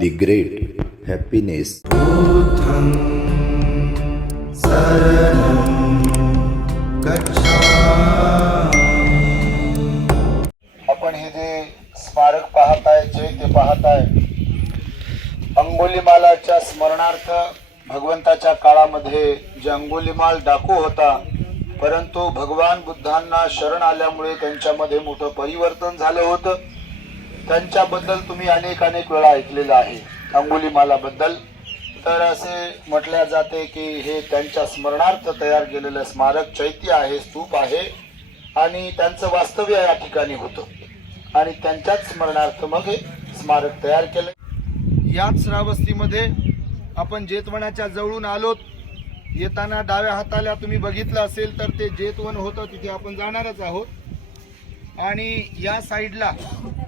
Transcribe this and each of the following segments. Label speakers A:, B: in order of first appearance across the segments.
A: the great happiness.
B: आपण हे जे स्मारक पाहताय जे ते पाहताय अंगोलीमालाच्या स्मरणार्थ भगवंताच्या काळामध्ये जे अंगोलीमाल डाकू होता परंतु भगवान बुद्धांना शरण आल्यामुळे त्यांच्यामध्ये मोठं परिवर्तन झालं होतं. त्यांच्याबद्दल तुम्ही अनेक अनेक वेळा ऐकलेलं आहे अंगुलीमालाबद्दल. तर असे म्हटल्या जाते की हे त्यांच्या स्मरणार्थ तयार केलेलं स्मारक चैत्य आहे स्तूप आहे आणि त्यांचं वास्तव्य या ठिकाणी होतं. आणि त्यांच्याच स्मरणार्थ मग हे स्मारक तयार केलं. याच श्रावस्तीमध्ये आपण जेतवनाच्या जवळून आलोत. येताना डाव्या हाताला तुम्ही बघितलं असेल तर ते जेतवन होतं तिथे आपण जाणारच आहोत. आणि या साईडला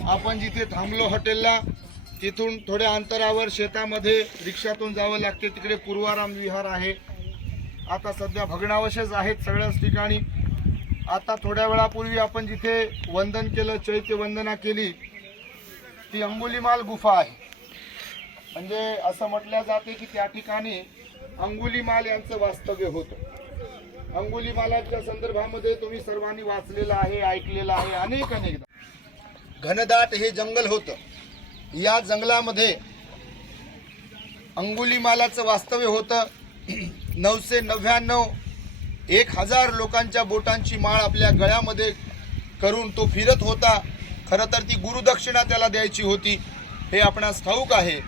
B: आपण जिथे थांबलो हॉटेलला तिथून थोड्या अंतरावर शेतामध्ये रिक्षातून जावं लागते. तिकडे पूर्वाराम विहार आहे. आता सध्या भग्नावशेष आहेत सगळ्याच ठिकाणी. आता थोड्या वेळापूर्वी आपण जिथे वंदन केलं चैत्य वंदना केली ती अंगुलीमाल गुफा आहे. म्हणजे असं म्हटलं जाते की त्या ठिकाणी अंगुलीमाल यांचं वास्तव्य होतं. अंगुलीमालाच्या संदर्भामध्ये तुम्ही सर्वांनी वाचलेलं आहे ऐकलेलं आहे अनेक अनेकदा घनदाट हे जंगल होतं. या जंगलामध्ये अंगुलीमालाचं वास्तव्य होतं. नऊशे नव्याण्णव एक हजार लोकांच्या बोटांची माळ आपल्या गळ्यामध्ये करून तो फिरत होता. खरं तर ती गुरुदक्षिणा त्याला द्यायची होती. हे आपणास ठाऊक आहे.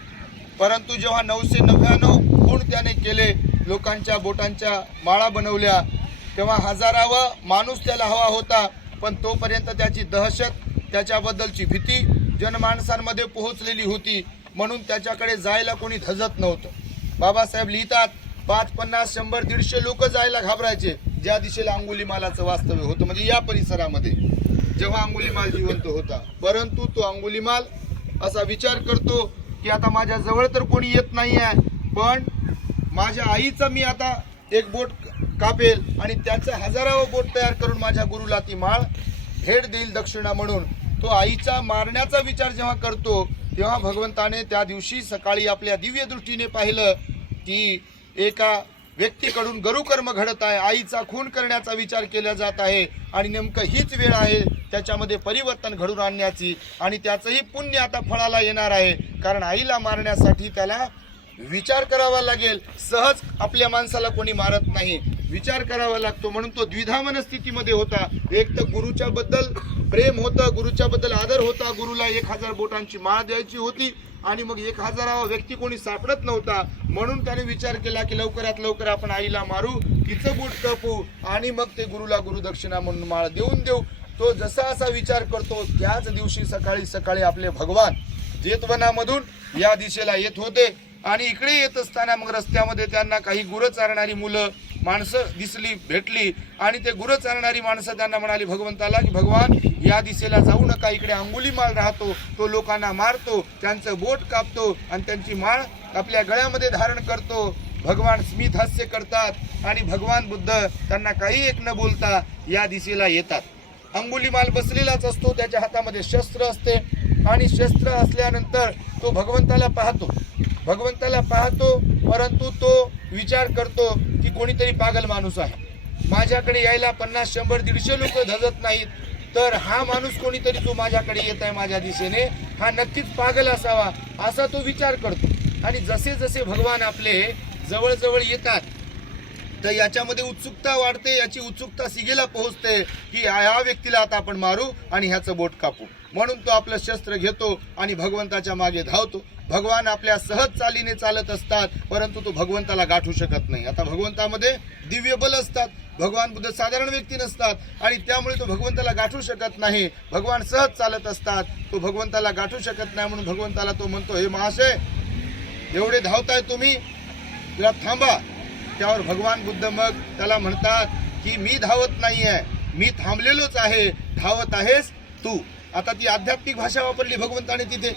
B: परंतु जेव्हा नऊशे नव्याण्णव गुण त्याने केले लोकांच्या बोटांच्या माळा बनवल्या. तेव्हा हजारावा माणूस त्याला हवा होता पण तोपर्यंत त्याची दहशत त्याच्याबद्दलची भीती जनमानसांमध्ये पोहोचलेली होती. म्हणून त्याच्याकडे जायला कोणी धजत नव्हतं. बाबासाहेब लिहितात पाच पन्नास शंभर दीडशे लोक जायला घाबरायचे. ज्या दिशेला अंगुलीमालाचं वास्तव्य होतं म्हणजे या परिसरामध्ये. जेव्हा अंगुलीमाल जिवंत होता. परंतु तो अंगुलीमाल असा विचार करतो की आता माझ्या जवळ तर कोणी येत नाही आहे पण माझ्या आईचं मी आता एक बोट कापेल आणि त्याचं हजारावं बोट तयार करून माझ्या गुरुला ती माळ भेट देईल दक्षिणा म्हणून. तो आईचा मारण्याचा विचार जेव्हा करतो तेव्हा भगवंताने त्या दिवशी सकाळी आपल्या दिव्य दृष्टीने पाहिलं की एका व्यक्तीकडून गरुकर्म घडत आहे. आईचा खून करण्याचा विचार केला जात आहे आणि नेमकं हीच वेळ आहे त्याच्यामध्ये परिवर्तन घडून आणण्याची आणि त्याचंही पुण्य आता फळाला येणार आहे. कारण आईला मारण्यासाठी त्याला विचार करावा लागेल. सहज आपल्या माणसाला कोणी मारत नाही. विचार करावा लागतो. म्हणून तो द्विधा मनस्थितीमध्ये होता. एक तर गुरुच्या बद्दल प्रेम होतं गुरुच्या बद्दल आदर होता. गुरुला एक हजार बोटांची माळ द्यायची होती आणि मग एक हजारावा व्यक्ती कोणी सापडत नव्हता. म्हणून त्याने विचार केला की लवकरात लवकर आपण आईला मारू तिचं बोट कापू आणि मग ते गुरुला गुरुदक्षिणा म्हणून माळ देऊन देऊ. तो जसा असा विचार करतो त्याच दिवशी सकाळी सकाळी आपले भगवान जेतवनामधून या दिशेला येत होते. आणि इकडे येत असताना मग रस्त्यामध्ये त्यांना काही गुरं चारणारी मुलं माणसं दिसली भेटली. आणि ते गुरं चारणारी माणसं त्यांना म्हणाली भगवंताला की भगवान या दिशेला जाऊ नका. इकडे अंगुली माल राहतो. तो लोकांना मारतो त्यांचं बोट कापतो आणि त्यांची माळ आपल्या गळ्यामध्ये धारण करतो. भगवान स्मित हास्य करतात आणि भगवान बुद्ध त्यांना काही एक न बोलता या दिशेला येतात. अंगुलीमाल बसलेलाच असतो त्याच्या हातामध्ये शस्त्र असते. आणि शस्त्र असल्यानंतर तो भगवंताला पाहतो. भगवंताला पाहतो परंतु तो विचार करतो की कोणीतरी पागल माणूस आहे. माझ्याकडे यायला पन्नास शंभर दीडशे लोक धजत नाहीत. तर हा माणूस कोणीतरी जो माझ्याकडे येत आहे माझ्या दिशेने हा नक्कीच पागल असावा असा तो विचार करतो. आणि जसे जसे भगवान आपले जवळजवळ येतात तर याच्यामध्ये उत्सुकता वाढते याची उत्सुकता सिगेला पोहोचते की या व्यक्तीला आता आपण मारू आणि ह्याचं बोट कापू. म्हणून तो आपलं शस्त्र घेतो आणि भगवंताच्या मागे धावतो. भगवान आपल्या सहज चालीने चालत असतात परंतु तो भगवंताला गाठू शकत नाही. आता भगवंतामध्ये दिव्य बल असतात. भगवान बुद्ध साधारण व्यक्ती नसतात आणि त्यामुळे तो भगवंताला गाठू शकत नाही. भगवान सहज चालत असतात. तो भगवंताला गाठू शकत नाही म्हणून भगवंताला तो म्हणतो हे महाशय एवढे धावताय तुम्ही? तुला थांबा. त्यावर भगवान बुद्ध मग त्याला म्हणतात की मी धावत नाही आहे मी थांबलेलोच आहे धावत आहेस तू. आता ती आध्यात्मिक भाषा वापरली भगवंताने तिथे.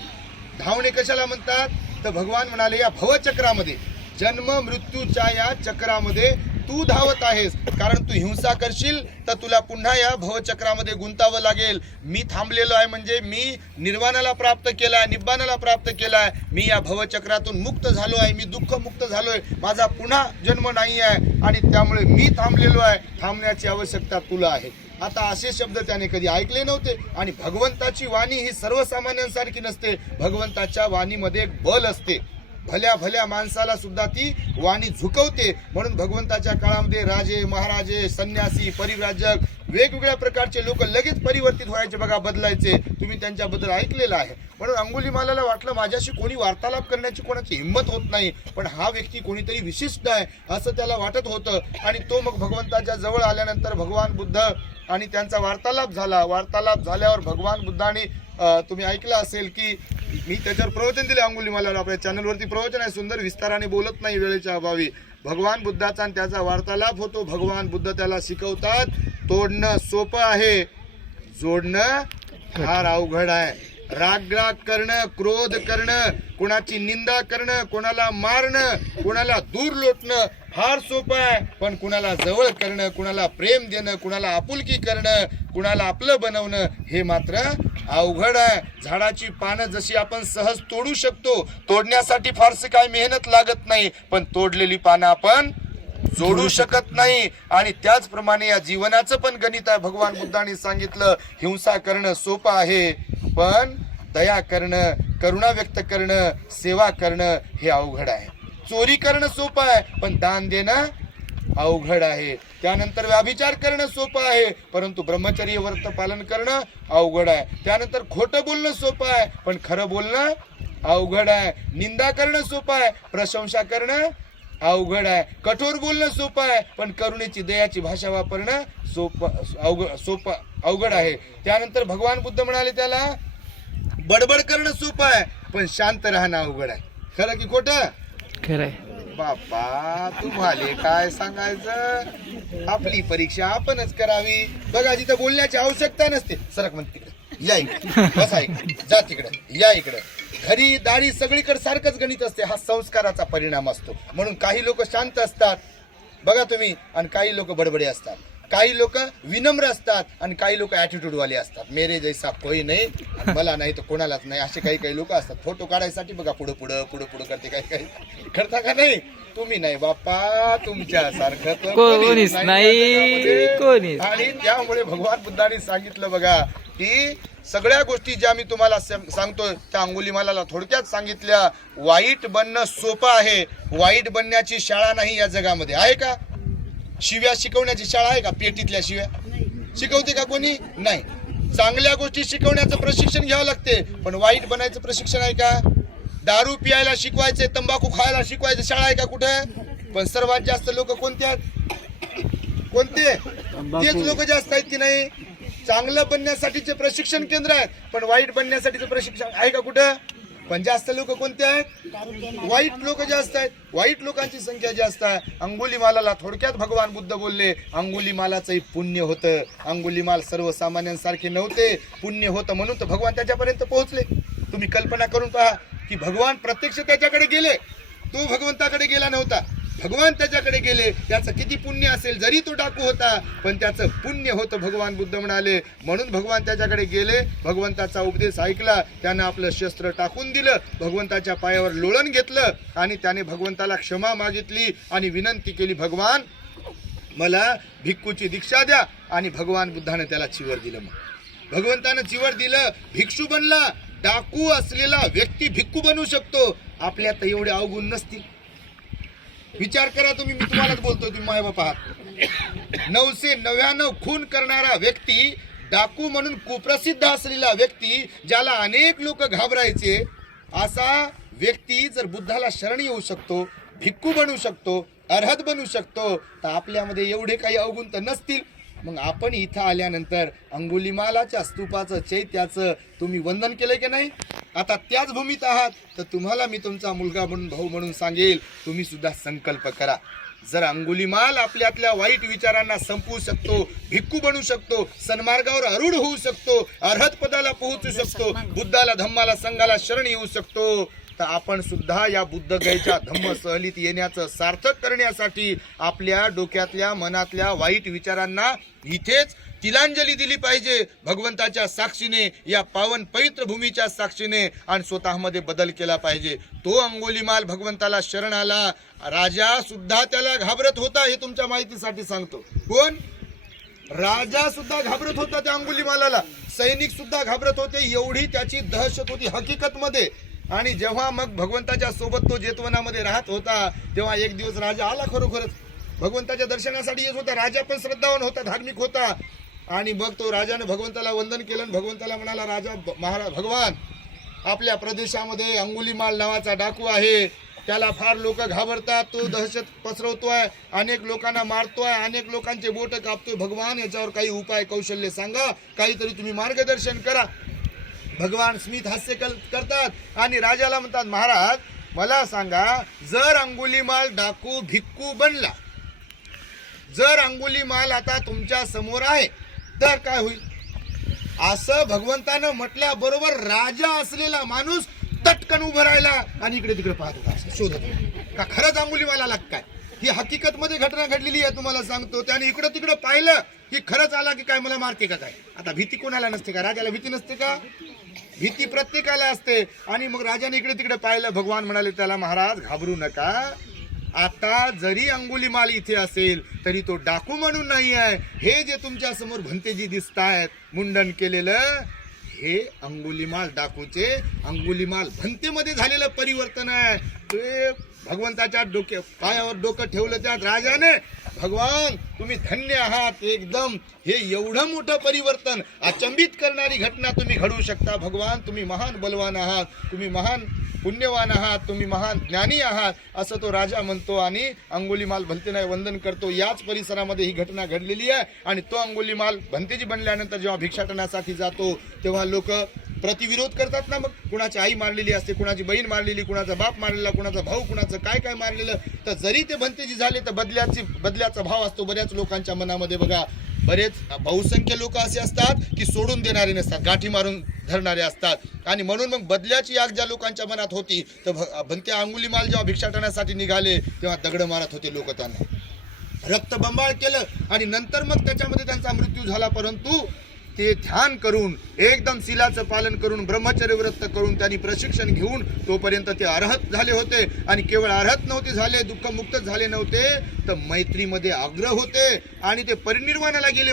B: धावणे कशाला म्हणतात? तर भगवान म्हणाले या भवचक्रामध्ये जन्म मृत्यूच्या या चक्रामध्ये तू धावत आहेस. कारण तू हिंसा करशील तर तुला पुन्हा या भवचक्रामध्ये गुंतावं लागेल. मी थांबलेलो आहे म्हणजे मी निर्वाणाला प्राप्त केलाय निब्बाणाला प्राप्त केलाय मी या भवचक्रातून मुक्त झालो आहे मी दुःख मुक्त झालोय. माझा पुन्हा जन्म नाही आहे आणि त्यामुळे मी थांबलेलो आहे. थांबण्याची आवश्यकता तुला आहे. आता असे शब्द त्याने कधी ऐकले नव्हते आणि भगवंताची वाणी ही सर्वसामान्यांसारखी नसते. भगवंताच्या वाणीमध्ये एक बल असते. भल्या भल्या माणसाला सुद्धा ती वाणी झुकवते. म्हणून भगवंताच्या काळामध्ये राजे महाराजे संन्यासी परिव्राजक वेगवेगळ्या प्रकारचे लोक लगेच परिवर्तित व्हायचे बघा बदलायचे. तुम्ही त्यांच्याबद्दल ऐकलेलं आहे. म्हणून अंगुलीमालाला वाटलं माझ्याशी कोणी वार्तालाप करण्याची कोणाची हिंमत होत नाही पण हा व्यक्ती कोणीतरी विशिष्ट आहे असं त्याला वाटत होतं. आणि तो मग भगवंताच्या जवळ आल्यानंतर भगवान बुद्ध आणि त्यांचा वार्तालाप झाला. वार्तालाप झाल्यावर भगवान बुद्धाने तुम्ही ऐकलं असेल की मी त्याच्यावर प्रवचन दिले अंगुलीमाला आपल्या चॅनलवरती प्रवचन आहे सुंदर विस्ताराने बोलत नाही वेळेच्या अभावी. भगवान बुद्धाचा आणि त्याचा वार्तालाप होतो. भगवान बुद्ध त्याला शिकवतात तोडणं सोपं आहे जोडणं फार अवघड आहे. राग राग करणं क्रोध करणं कोणाची निंदा करणं कोणाला मारणं कोणाला दूर लोटणं फार सोपं आहे पण कुणाला जवळ करणं कुणाला प्रेम देणं कुणाला आपुलकी करणं कुणाला आपलं बनवणं हे मात्र अवघड आहे. झाडाची पानं जशी आपण सहज तोडू शकतो तोडण्यासाठी फारसे काय मेहनत लागत नाही पण तोडलेली पानं आपण जोडू शकत नाही. आणि त्याचप्रमाणे या जीवनाचं पण गणित आहे. भगवान बुद्धाने सांगितलं हिंसा करणं सोपं आहे पण दया करणं करुणा व्यक्त करणं सेवा करणं हे अवघड आहे. चोरी करणं सोपं आहे पण दान देणं अवघड आहे. त्यानंतर व्याभिचार करणं सोपं आहे परंतु ब्रह्मचर्य व्रत पालन करणं अवघड आहे. त्यानंतर खोटं बोलणं सोपं आहे पण खरं बोलणं अवघड आहे. निंदा करणं सोपं आहे प्रशंसा करणं अवघड आहे. कठोर बोलणं सोपं आहे पण करुणेची दयाची भाषा वापरणं सोपं अवघड सोपं अवघड आहे. त्यानंतर भगवान बुद्ध म्हणाले त्याला बडबड करणं सोपं आहे पण शांत राहणं अवघड आहे. खरं की खोटं?
C: खरंय.
B: बापा तुम्हाला काय सांगायचं? आपली परीक्षा आपणच करावी. बघा जिथं बोलण्याची आवश्यकता नसते सरक म्हण तिकडे. या इकडे. बसा इकडे. जा तिकडे. या इकडे. घरी दाढी सगळीकडे सारखंच गणित असते. हा संस्काराचा परिणाम असतो. म्हणून काही लोक शांत असतात. बघा तुम्ही आणि काही लोक बडबडे असतात. काही लोक विनम्र असतात आणि काही लोक ऍटिट्यूड वाले असतात. मेरे जैसा कोई नाही आणि मला नाही तर कोणालाच नाही. असे काही काही लोक असतात. फोटो काढायसाठी बघा पुढं पुढं पुढं पुढं करते काही काही. करता का नाही? तुम्ही नाही. बाप्पा तुमच्या सारखं
C: कोणीच नाही, कोणीच.
B: आणि त्यामुळे भगवान बुद्धाने सांगितलं बघा की सगळ्या गोष्टी ज्या मी तुम्हाला सं- सांगतोय त्या अंगुलीमाला थोडक्यात सांगितल्या. वाईट बनणं सोपं आहे. वाईट बनण्याची शाळा नाही या जगामध्ये. आहे का? शिव्या शिकवण्याची शाळा आहे का? पेटीतल्या शिव्या? शिकवते का कोणी? नाही. चांगल्या गोष्टी शिकवण्याचं प्रशिक्षण घ्यावं लागते पण वाईट बनायचं प्रशिक्षण आहे का? दारू पियायला शिकवायचे तंबाखू खायला शिकवायचं शाळा आहे का कुठे? पण सर्वात जास्त लोक कोणते आहेत? कोणते? तेच लोक जास्त आहेत की नाही? चांगलं बनण्यासाठीचे प्रशिक्षण केंद्र आहेत पण वाईट बनण्यासाठीचं प्रशिक्षण आहे का कुठं? पण जास्त लोक कोणते आहेत? वाईट लोक जास्त आहेत. वाईट लोकांची संख्या जास्त आहे. अंगुलीमालाला थोडक्यात भगवान बुद्ध बोलले अंगुलीमालाचंही पुण्य होतं. अंगुलीमाल सर्वसामान्यांसारखे नव्हते. पुण्य होतं म्हणून तर भगवान त्याच्यापर्यंत पोहोचले. तुम्ही कल्पना करून पहा की भगवान प्रत्यक्ष त्याच्याकडे गेले. तो भगवंताकडे गेला नव्हता. भगवान त्याच्याकडे गेले. त्याचं किती पुण्य असेल जरी तो डाकू होता पण त्याचं पुण्य होतं भगवान बुद्ध म्हणाले. म्हणून भगवान त्याच्याकडे गेले. भगवंताचा उपदेश ऐकला. त्यानं आपलं शस्त्र टाकून दिलं. भगवंताच्या पायावर लोळण घेतलं आणि त्याने भगवंताला क्षमा मागितली आणि विनंती केली भगवान मला भिक्खूची दीक्षा द्या. आणि भगवान बुद्धाने त्याला चिवर दिलं मग. भगवंतानं चिवर दिलं. भिक्षू बनला. डाकू असलेला व्यक्ती भिक्खू बनू शकतो. आपल्यात एवढे अवगुण नसतील. विचार करा तुम्ही मी तुम्हालाच बोलतोय तुम्ही माय बापा आहात. नऊशे नव्याण्णव खून करणारा व्यक्ती डाकू म्हणून कुप्रसिद्ध असलेला व्यक्ती ज्याला अनेक लोक घाबरायचे असा व्यक्ती जर बुद्धाला शरण येऊ शकतो भिक्खू बनू शकतो अर्हत बनू शकतो तर आपल्यामध्ये एवढे काही अवगुण तर नसतील. मग आपण इथं आल्यानंतर अंगुलीमालाच्या स्तूपाचं चैत्याचं तुम्ही वंदन केलंय की नाही? आता त्याच भूमीत आहात तर तुम्हाला मी तुमचा मुलगा म्हणून भाऊ म्हणून सांगेल. तुम्ही सुद्धा संकल्प करा. जर अंगुलीमाल आपल्यातल्या वाईट विचारांना संपवू शकतो भिक्खू बनू शकतो सन्मार्गावर अरूढ होऊ शकतो अर्हत पदाला पोहोचू शकतो बुद्धाला धम्माला संघाला शरण येऊ शकतो तर आपण सुद्धा या बुद्धगयेच्या धम्म सहलीत येण्याचं सार्थक करण्यासाठी आपल्या डोक्यातल्या मनातल्या वाईट विचारांना इथेच तिलांजली दिली पाहिजे. भगवंताच्या साक्षीने या पावन पवित्र भूमीच्या साक्षीने आणि स्वतःमध्ये बदल केला पाहिजे. तो अंगोलीमाल भगवंताला शरण आला. राजा सुद्धा त्याला घाबरत होता हे तुमच्या माहितीसाठी सांगतो. कोण? राजा सुद्धा घाबरत होता त्या अंगुलीमालाला सैनिक सुद्धा घाबरत होते. एवढी त्याची दहशत होती हकीकत मध्ये आणि जेव्हा मग भगवंताच्या सोबत तो जेतवनामध्ये राहत होता तेव्हा एक दिवस राजा आला खरोखरच. भगवंताच्या दर्शनासाठी येत होता राजा पण श्रद्धावान होता धार्मिक होता. आणि मग तो राजाने भगवंताला वंदन केलं आणि भगवंताला म्हणाला राजा महाराज भगवान आपल्या प्रदेशामध्ये अंगुलीमाल नावाचा डाकू आहे. त्याला फार लोक घाबरतात तो दहशत पसरवतोय अनेक लोकांना मारतोय अनेक लोकांचे बोट कापतोय. भगवान याच्यावर काही उपाय कौशल्य सांगा. काहीतरी तुम्ही मार्गदर्शन करा. भगवान स्मित हास्य कल- करतात आणि राजाला म्हणतात महाराज मला सांगा जर अंगुलीमाल डाकू भिक्कू बनला जर अंगुलीमाल आता तुमच्यासमोर आहे तर काय होईल? असं भगवंतानं म्हटल्याबरोबर राजा असलेला माणूस तटकन उभं राहिला आणि इकडे तिकडे पाहत होता. असं शोधत का खरंच अंगुलीवाला लाग काय? ही हकीकत मध्ये घटना घडलेली आहे तुम्हाला सांगतो. त्याने इकडं तिकडं पाहिलं की खरंच आला की काय मला मारते का काय? आता भीती कोणाला नसते का? राजाला भीती नसते का? भीती प्रत्येकाला असते. आणि मग राजाने इकडे तिकडे पाहिलं. भगवान म्हणाले त्याला महाराज घाबरू नका. आता जरी अंगुलीमाल इथे असेल तरी तो डाकू म्हणून नाही आहे. हे जे तुमच्यासमोर भंतेजी दिसत आहेत मुंडन केलेलं हे अंगुलीमाल डाकूचे अंगुलीमाल भंतेमध्ये झालेलं परिवर्तन आहे. ते भगवंताच्या डोके पायावर डोकं ठेवलं त्या राजाने भगवान तुम्ही धन्य आहात एकदम. हे एवढं मोठं परिवर्तन अचंबित करणारी घटना तुम्ही घडवू शकता. भगवान तुम्ही महान बलवान आहात. तुम्ही महान पुण्यवान आहात. तुम्ही महान ज्ञानी आहात. असं तो राजा म्हणतो आणि अंगोलीमाल भंतेनाय वंदन करतो. याच परिसरामध्ये ही घटना घडलेली आहे आणि तो अंगोलीमाल भंतेजी बनल्यानंतर जेव्हा भिक्षाटनासाठी जातो तेव्हा लोक प्रतिविरोध करतात ना मग? कुणाची आई मारलेली असते कुणाची बहीण मारलेली कुणाचा बाप मारलेला कुणाचा भाऊ कुणाचं काय काय मारलेलं? तर जरी ते भंतेजी झाले तर बदल्याची बदल्याचा भाव असतो बऱ्याच लोकांच्या मनामध्ये. बघा बरेच बहुसंख्य लोक असे असतात की सोडून देणारे नसतात गाठी मारून धरणारे असतात. आणि म्हणून मग बदल्याची आग ज्या लोकांच्या मनात होती तर भ- भंत्या अंगुलीमाल जेव्हा भिक्षाटनासाठी निघाले तेव्हा दगड मारत होते लोक त्यांना. रक्तबंबाळ केलं आणि नंतर मग त्याच्यामध्ये त्यांचा मृत्यू झाला परंतु ते ध्यान करून एकदम शिलाचं पालन करून ब्रह्मचर्य व्रत करून त्यांनी प्रशिक्षण घेऊन तोपर्यंत ते अर्हत झाले होते. आणि केवळ अर्हत नव्हते झाले दुःखमुक्त झाले नव्हते तर मैत्रीमध्ये आग्रह होते आणि ते परिनिर्वाणाला गेले.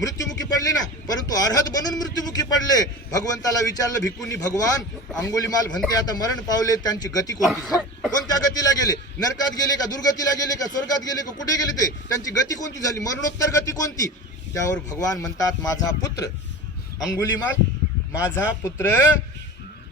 B: मृत्युमुखी पडले ना? परंतु अर्हत बनून मृत्युमुखी पडले. भगवंताला विचारलं भिक्कूंनी भगवान अंगोलीमाल म्हणते आता मरण पावले त्यांची गती कोणती? कोणत्या गतीला गेले? नरकात गेले का दुर्गतीला गेले का स्वर्गात गेले का कुठे गेले ते? त्यांची गती कोणती झाली? मरणोत्तर गती कोणती? त्यावर भगवान म्हणतात माझा पुत्र. अंगुलीमाल माझा पुत्र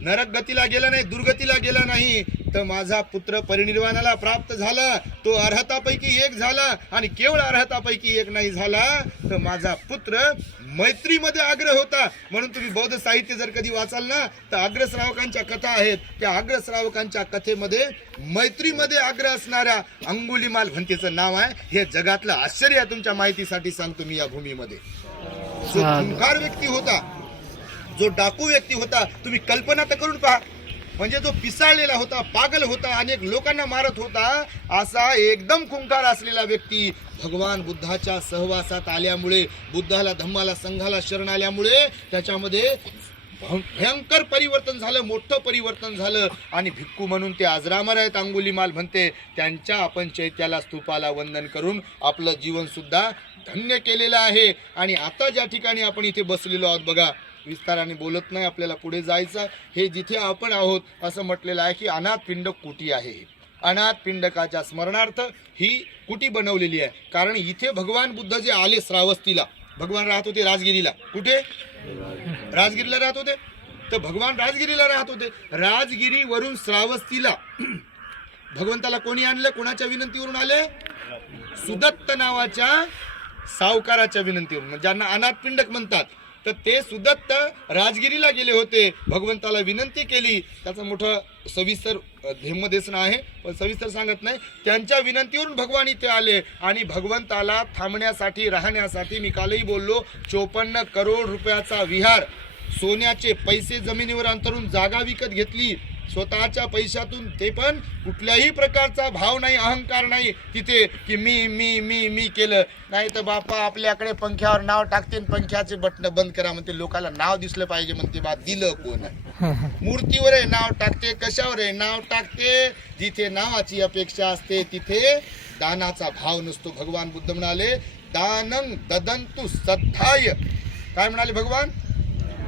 B: नरक गतीला गेला नाही दुर्गतीला गेला नाही तर माझा पुत्र परिनिर्वाणाला प्राप्त झाला. तो अर्हतापैकी एक झाला आणि केवळ अर्हतापैकी एक नाही झाला तर माझा पुत्र मैत्रीमध्ये आग्रह होता. म्हणून तुम्ही बौद्ध साहित्य जर कधी वाचाल ना तर अग्रश्रावकांच्या कथा आहेत. त्या अग्रश्रावकांच्या कथेमध्ये मैत्रीमध्ये आग्रह असणाऱ्या अंगुलीमाल भंतेचं नाव आहे. हे जगातलं आश्चर्य तुमच्या माहितीसाठी सांगतो मी या भूमीमध्ये. जो व्यक्ती होता जो डाकू व्यक्ती होता तुम्ही कल्पना तर करून पहा. म्हणजे जो पिसाळलेला होता पागल होता अनेक लोकांना मारत होता असा एकदम खुंकार असलेला व्यक्ती भगवान बुद्धाच्या सहवासात आल्यामुळे बुद्धाला धम्माला संघाला शरण आल्यामुळे त्याच्यामध्ये भयंकर परिवर्तन झालं मोठं परिवर्तन झालं. आणि भिक्खू म्हणून ते आजरामर आहेत अंगुलीमाल म्हणते. त्यांच्या आपण चैत्याला स्तूपाला वंदन करून आपलं जीवनसुद्धा धन्य केलेलं आहे. आणि आता ज्या ठिकाणी आपण इथे बसलेलो आहोत बघा विस्ताराने बोलत नाही आपल्याला पुढे जायचं हे जिथे आपण आहोत असं म्हटलेलं आहे की अनाथ पिंड कुटी आहे अनाथ पिंडकाच्या स्मरणार्थ ही कुटी बनवलेली आहे. कारण इथे भगवान बुद्ध जे आले श्रावस्तीला भगवान राहत होते राजगिरीला. कुठे? राजगिरीला राहत होते? तर भगवान राजगिरीला राहत होते. राजगिरीवरून श्रावस्तीला. भगवंताला कोणी आणलं? कोणाच्या विनंतीवरून आले? सुदत्त नावाच्या सावकाराच्या विनंतीवरून. ज्यांना अनाथ पिंडक म्हणतात. तर ते सुदत्त राजगिरीला गेले होते. भगवंताला विनंती केली. त्याचं मोठं सविस्तर अ, आहे. पण सविस्तर सांगत नाही. त्यांच्या विनंतीवरून भगवान इथे आले. आणि भगवंताला थांबण्यासाठी राहण्यासाठी मी कालही बोललो चोपन्न करोड रुपयाचा विहार सोन्याचे पैसे जमिनीवर अंतरून जागा विकत घेतली. स्वतःच्या पैशातून ते पण कुठल्याही प्रकारचा भाव नाही अहंकार नाही. तिथे की मी मी मी मी केलं. नाही तर बापा आपल्याकडे पंख्यावर नाव टाकते पंख्याचे बटन बंद करा म्हणते. लोकांना नाव दिसलं पाहिजे म्हणते बा दिलं कोण? मूर्तीवर आहे नाव टाकते. कशावर आहे? नाव टाकते. जिथे नावाची अपेक्षा असते तिथे दानाचा भाव नसतो. भगवान बुद्ध म्हणाले दानं ददंतु सद्धाय काय म्हणाले भगवान?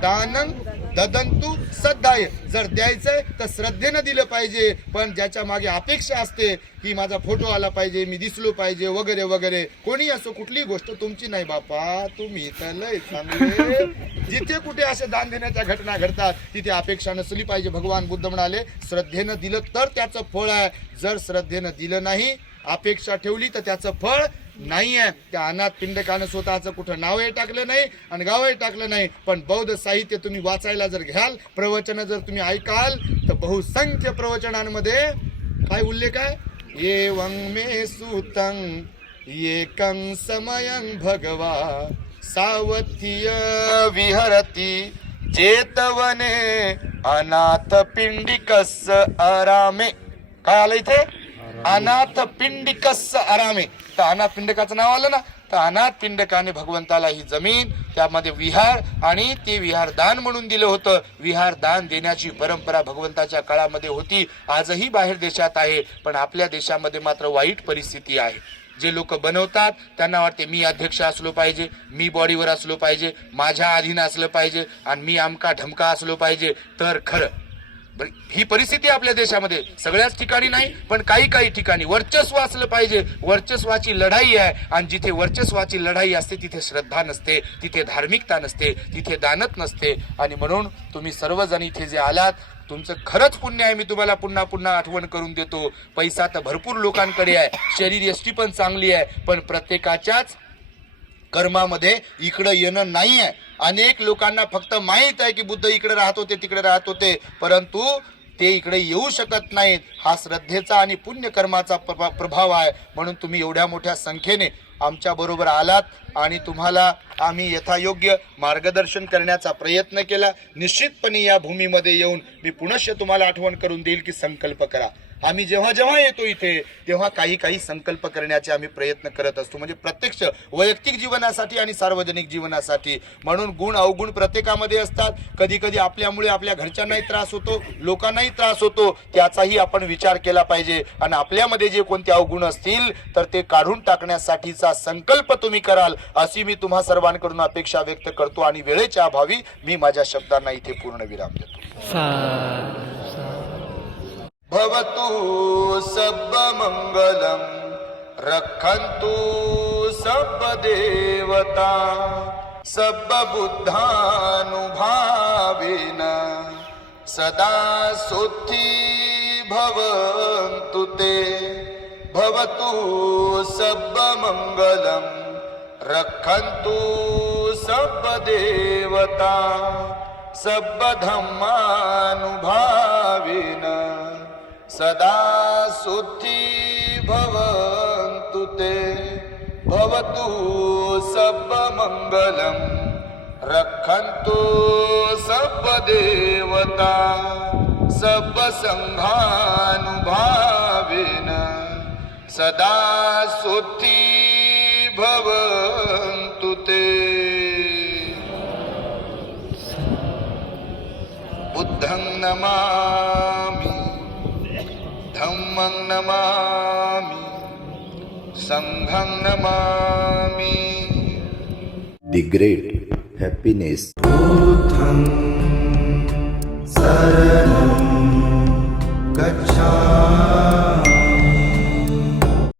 B: दानं ददंतु सद्धाय जर द्यायचंय तर श्रद्धेनं दिलं पाहिजे पण ज्याच्या मागे अपेक्षा असते की माझा फोटो आला पाहिजे मी दिसलो पाहिजे वगैरे वगैरे. कोणी असो कुठली गोष्ट तुमची नाही बापा. तुम्ही तर लय चांगले. जिथे कुठे असे दान देण्याच्या घटना घडतात तिथे अपेक्षा नसली पाहिजे. भगवान बुद्ध म्हणाले श्रद्धेनं दिलं तर त्याचं फळ आहे. जर श्रद्धेनं दिलं नाही अपेक्षा ठेवली तर त्याचं फळ नाही आहे त्या अनाथ पिंडकानं स्वतःचं कुठं नावही टाकलं नाही आणि गावही टाकलं नाही. पण बौद्ध साहित्य तुम्ही वाचायला जर घ्याल प्रवचन जर तुम्ही ऐकाल तर बहुसंख्य प्रवचनांमध्ये काय उल्लेख आहे? एवं मे सुतं एकं समयं भगवा सावथिय विहरती चेतवने अनाथ पिंडिकस आरामे काय आलं इथे? अनाथ पिंडिकस आरामे तर अनाथ पिंडकाचं नाव आलं ना तर अनाथ पिंडकाने भगवंताला ही जमीन त्यामध्ये विहार आणि ते विहार दान म्हणून दिलं होतं. विहार दान देण्याची परंपरा भगवंताच्या काळामध्ये होती. आजही बाहेर देशात आहे पण आपल्या देशामध्ये मात्र वाईट परिस्थिती आहे. जे लोक बनवतात त्यांना वाटते मी अध्यक्ष असलो पाहिजे मी बॉडीवर असलो पाहिजे माझ्या अधीन असलं पाहिजे आणि मी आमका ढमका असलो पाहिजे. तर खरं ही परिस्थिती आपल्या देशामध्ये. सगळ्याच ठिकाणी नाही पण काही काही ठिकाणी. वर्चस्व असलं पाहिजे. वर्चस्वाची लढाई आहे आणि जिथे वर्चस्वाची लढाई असते तिथे श्रद्धा नसते तिथे धार्मिकता नसते तिथे दानत नसते. आणि म्हणून तुम्ही सर्वजण इथे जे आलात तुमचं खरंच पुण्य आहे. मी तुम्हाला पुन्हा पुन्हा आठवण करून देतो. पैसा तर भरपूर लोकांकडे आहे. शरीर यष्टी पण चांगली आहे. पण प्रत्येकाच्याच कर्मामध्ये इकडं येणं नाही आहे अनेक लोकांना फक्त माहीत आहे की बुद्ध इकडे राहत होते तिकडे राहत होते. परंतु ते इकडे येऊ शकत नाहीत. हा श्रद्धेचा आणि पुण्यकर्माचा प्रभा- प्रभाव आहे. म्हणून तुम्ही एवढ्या मोठ्या संख्येने आमच्या बरोबर आलात आणि तुम्हाला आम्ही यथायोग्य मार्गदर्शन करण्याचा प्रयत्न केला. निश्चितपणे या भूमीमध्ये येऊन मी पुनश्च तुम्हाला आठवण करून देईल की संकल्प करा. आम्ही जेव्हा जेव्हा येतो इथे तेव्हा काही काही संकल्प करण्याचे आम्ही प्रयत्न करत असतो. म्हणजे प्रत्यक्ष वैयक्तिक जीवनासाठी आणि सार्वजनिक जीवनासाठी. म्हणून गुण अवगुण प्रत्येकामध्ये असतात. कधी कधी आपल्यामुळे आपल्या घरच्यांनाही त्रास होतो लोकांनाही त्रास होतो. त्याचाही आपण विचार केला पाहिजे. आणि आपल्यामध्ये जे कोणते अवगुण असतील तर ते काढून टाकण्यासाठीचा संकल्प तुम्ही कराल अशी मी तुम्हा सर्वांकडून अपेक्षा व्यक्त करतो. आणि वेळेच्या अभावी मी माझ्या शब्दांना इथे पूर्ण विराम देतो
C: सा
B: भवतु सर्वमङ्गलं रक्षन्तु सर्वदेवता सर्वबुद्धानुभावेन सदा सुखी भवन्तु ते। भवतु सर्वमङ्गलं रक्षन्तु सर्वदेवता सर्वधर्मानुभावेन सदा सुखी भवन्तु ते। भवतु सर्वमङ्गलं रक्षन्तु सर्वदेवता सर्वसङ्घानुभावेन। सदा सुखी भवन्तु ते। बुद्धं नमा धम्मं नमामि। सङ्घं नमामि।
A: दि ग्रेट
D: गच्छामि।